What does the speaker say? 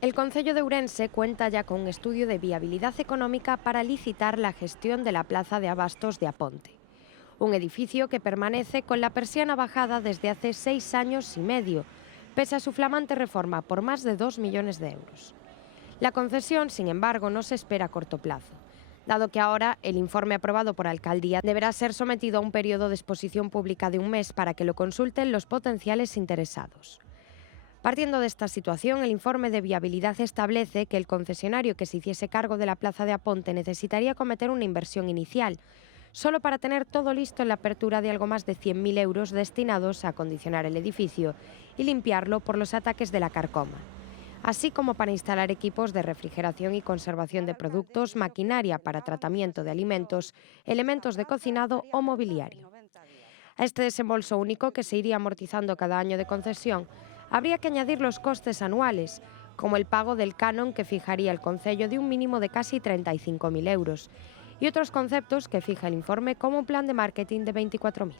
El Concello de Ourense cuenta ya con un estudio de viabilidad económica para licitar la gestión de la plaza de abastos de Aponte. Un edificio que permanece con la persiana bajada desde hace 6 años y medio, pese a su flamante reforma por más de 2 millones de euros. La concesión, sin embargo, no se espera a corto plazo, dado que ahora el informe aprobado por Alcaldía deberá ser sometido a un periodo de exposición pública de un mes para que lo consulten los potenciales interesados. Partiendo de esta situación, el informe de viabilidad establece que el concesionario que se hiciese cargo de la plaza de Aponte necesitaría cometer una inversión inicial, solo para tener todo listo en la apertura de algo más de 100.000 euros destinados a acondicionar el edificio y limpiarlo por los ataques de la carcoma, así como para instalar equipos de refrigeración y conservación de productos, maquinaria para tratamiento de alimentos, elementos de cocinado o mobiliario. A este desembolso único, que se iría amortizando cada año de concesión, habría que añadir los costes anuales, como el pago del canon que fijaría el Concello de un mínimo de casi 35.000 euros, y otros conceptos que fija el informe, como un plan de marketing de 24.000.